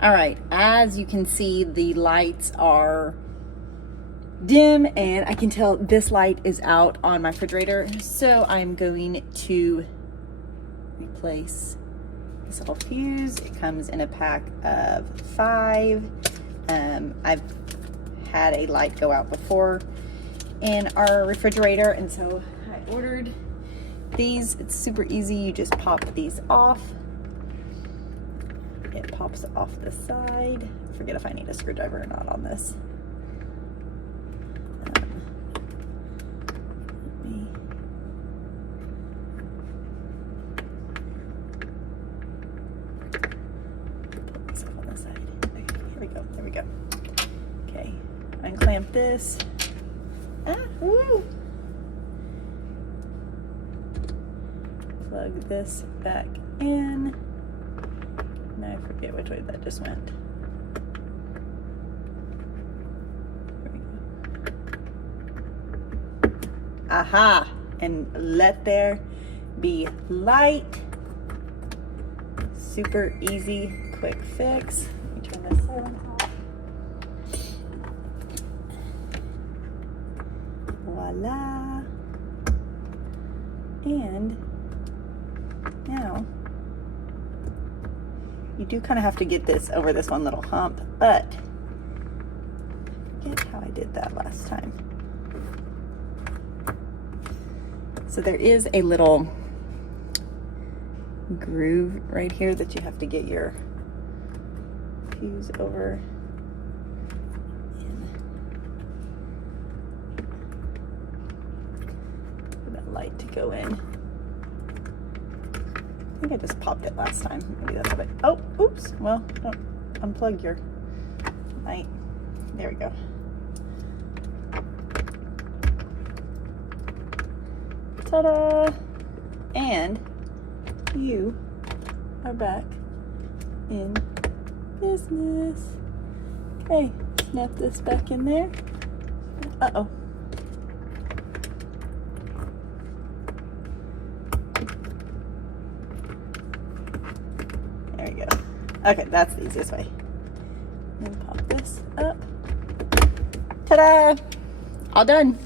All right, as you can see, the lights are dim and I can tell this light is out on my refrigerator. So I'm going to replace this little fuse. It comes in a pack of 5. I've had a light go out before in our refrigerator, and so I ordered these. It's super easy. You just pop these off. It pops off the side. I forget if I need a screwdriver or not on this. Pull this off on the side. Okay, here we go. There we go. Okay, unclamp this. Woo! Plug this back in. Now I forget which way that just went. There we go. Aha! And let there be light. Super easy, quick fix. Let me turn this side on top. Voila! And now you do kind of have to get this over this one little hump, but I forget how I did that last time. So there is a little groove right here that you have to get your fuse over. For that light to go in. I think I just popped it last time. Maybe that's what oh, oops. Well, don't unplug your light. There we go. Ta-da! And you are back in business. Okay, snap this back in there. Uh-oh. There we go. Okay, that's the easiest way. Then pop this up. Ta-da! All done.